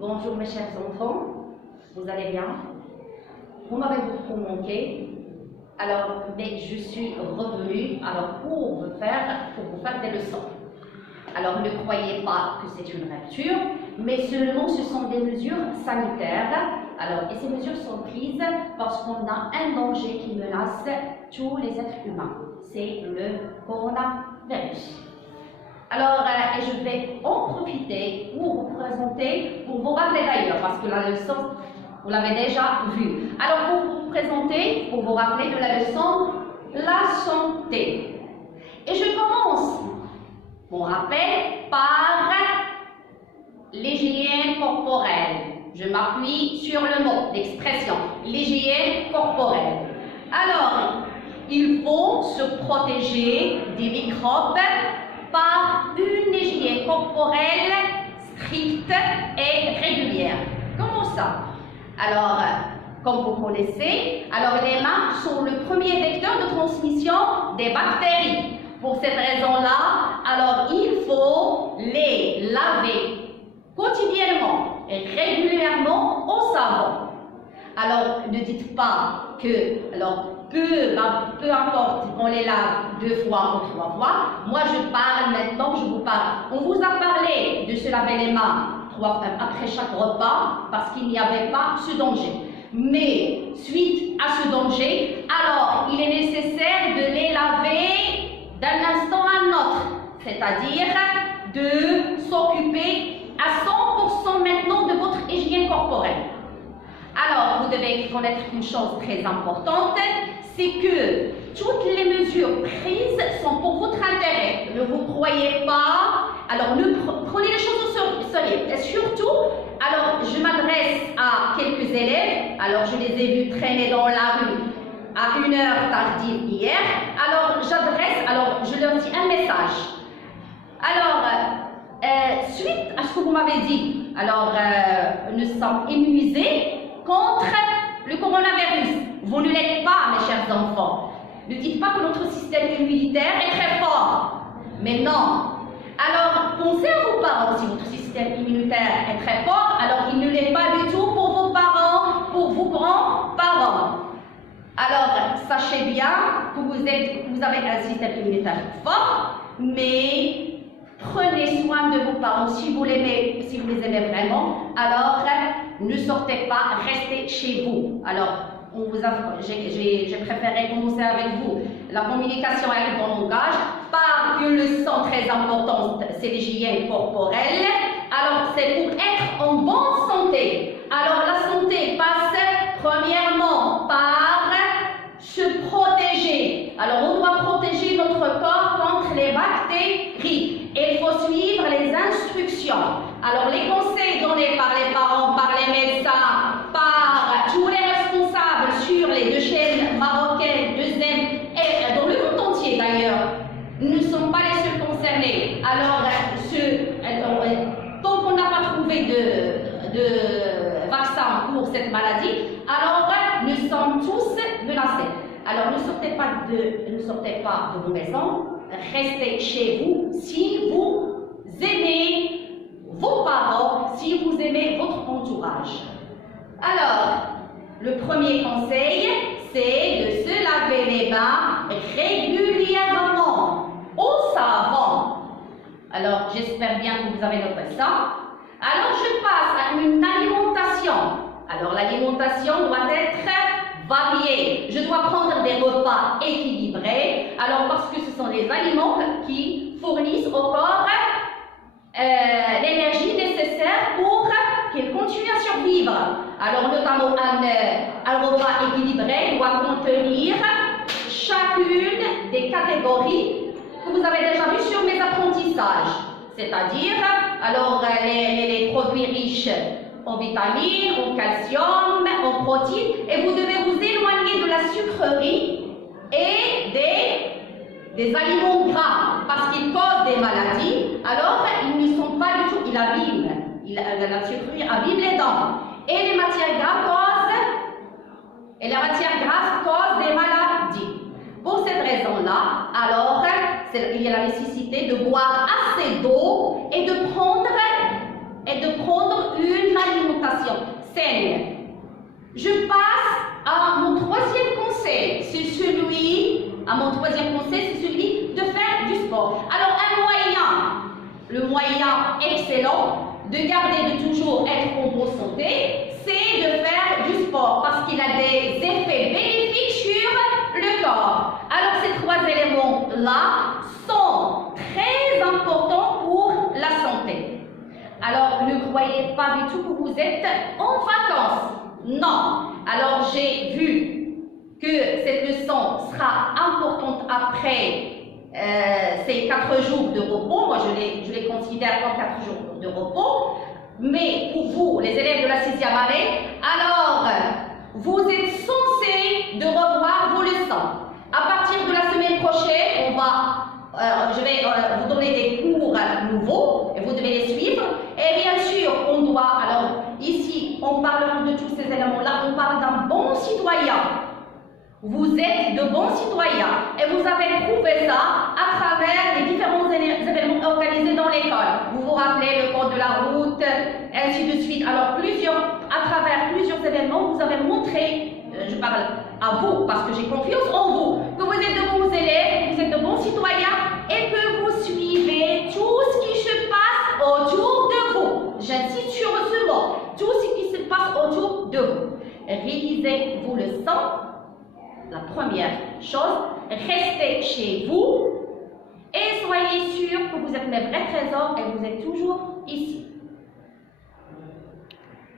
Bonjour mes chers enfants, vous allez bien? Vous m'avez beaucoup manqué, alors mais je suis revenue pour vous faire des leçons. Alors ne croyez pas que c'est une rupture, mais seulement ce sont des mesures sanitaires. Et ces mesures sont prises parce qu'on a un danger qui menace tous les êtres humains, c'est le coronavirus. Et je vais en profiter pour vous présenter, pour vous rappeler d'ailleurs, parce que la leçon, vous l'avez déjà vue. Alors, pour vous présenter, pour vous rappeler de la leçon, la santé. Et je commence mon rappel par l'hygiène corporelle. Je m'appuie sur le mot, l'expression, l'hygiène corporelle. Alors, il faut se protéger des microbes par une hygiène corporelle stricte et régulière. Comment ça? Alors, comme vous connaissez, les mains sont le premier vecteur de transmission des bactéries. Pour cette raison-là, il faut les laver quotidiennement et régulièrement au savon. Alors, ne dites pas que, peu importe qu'on les lave 2 fois ou 3 fois. Moi, je parle maintenant, je vous parle. On vous a parlé de se laver les mains 3 fois après chaque repas parce qu'il n'y avait pas ce danger. Mais, suite à ce danger, il est nécessaire de les laver d'un instant à l'autre. C'est-à-dire de s'occuper à 100% maintenant de votre hygiène corporelle. Alors, vous devez connaître une chose très importante, c'est que toutes les mesures prises sont pour votre intérêt. Ne vous croyez pas, prenez les choses au sérieux. Et surtout, je m'adresse à quelques élèves, je les ai vus traîner dans la rue à 1 heure tardive hier. Je leur dis un message. Suite à ce que vous m'avez dit, nous sommes immunisés contre le coronavirus. Vous ne l'êtes pas, mes chers enfants. Ne dites pas que notre système immunitaire est très fort. Mais non. Pensez à vos parents. Si votre système immunitaire est très fort, il ne l'est pas du tout pour vos parents, pour vos grands-parents. Sachez bien que vous avez un système immunitaire fort, mais prenez soin de vos parents. Si vous les aimez vraiment, ne sortez pas, restez chez vous. J'ai préféré commencer avec vous. La communication est dans le langage, par une leçon très importante, c'est l'hygiène corporelle. C'est pour être en bonne santé. La santé passe premièrement par se protéger. On doit protéger notre corps contre les bactéries. Et il faut suivre les instructions. Les conseils donnés par les parents, par les médecins, par tous les responsables sur les 2 chaînes marocaines, 2M et dans le monde entier d'ailleurs, ne sont pas les seuls concernés. Tant qu'on n'a pas trouvé de vaccin pour cette maladie, nous sommes tous menacés. Ne sortez pas de vos maisons, restez chez vous si vous aimez vos parents, si vous aimez votre entourage. Le premier conseil, c'est de se laver les mains régulièrement au savon. J'espère bien que vous avez noté ça. Je passe à une alimentation. L'alimentation doit être variée. Je dois prendre des repas équilibrés. Parce que ce sont les aliments qui fournissent au corps l'énergie nécessaire pour qu'il continue à survivre. Notamment, un repas équilibré doit contenir chacune des catégories que vous avez déjà vues sur mes apprentissages. C'est-à-dire, les produits riches en vitamines, en calcium, en protéines, et vous devez vous éloigner de la sucrerie et des aliments gras, parce qu'ils causent des maladies, ils ne sont pas du tout, ils abîment, la sucrerie abîme les dents, et les matières grasses causent des maladies. Pour cette raison-là, il y a la nécessité de boire assez d'eau et de prendre une saigne. Je passe à mon troisième conseil. C'est celui de faire du sport. Alors, le moyen excellent de garder, de toujours être en bonne santé, c'est de faire du sport parce qu'il a des effets bénéfiques sur le corps. Alors, ces trois éléments-là sont très importants pour la santé. Alors, ne croyez pas du tout que vous êtes en vacances. Non. Alors, j'ai vu que cette leçon sera importante après ces 4 jours de repos. Moi, je les considère comme 4 jours de repos. Mais pour vous, les élèves de la 6e année, alors, vous êtes censés de revoir vos leçons. À partir de la semaine prochaine, je vais vous donner des cours nouveaux et vous devez les suivre. Et bien sûr, alors ici, on parle de tous ces éléments-là, on parle d'un bon citoyen. Vous êtes de bons citoyens et vous avez prouvé ça à travers les différents événements organisés dans l'école. Vous vous rappelez le code de la route, ainsi de suite. Alors, à travers plusieurs événements, vous avez montré, je parle à vous parce que j'ai confiance en vous, que vous êtes de bons élèves, vous êtes de bons citoyens et que vous suivez tout ce qui se passe autour de vous. J'insiste sur ce mot, tout ce qui se passe autour de vous. Révisez vos leçons. La première chose, restez chez vous et soyez sûr que vous êtes mes vrais trésors et vous êtes toujours ici.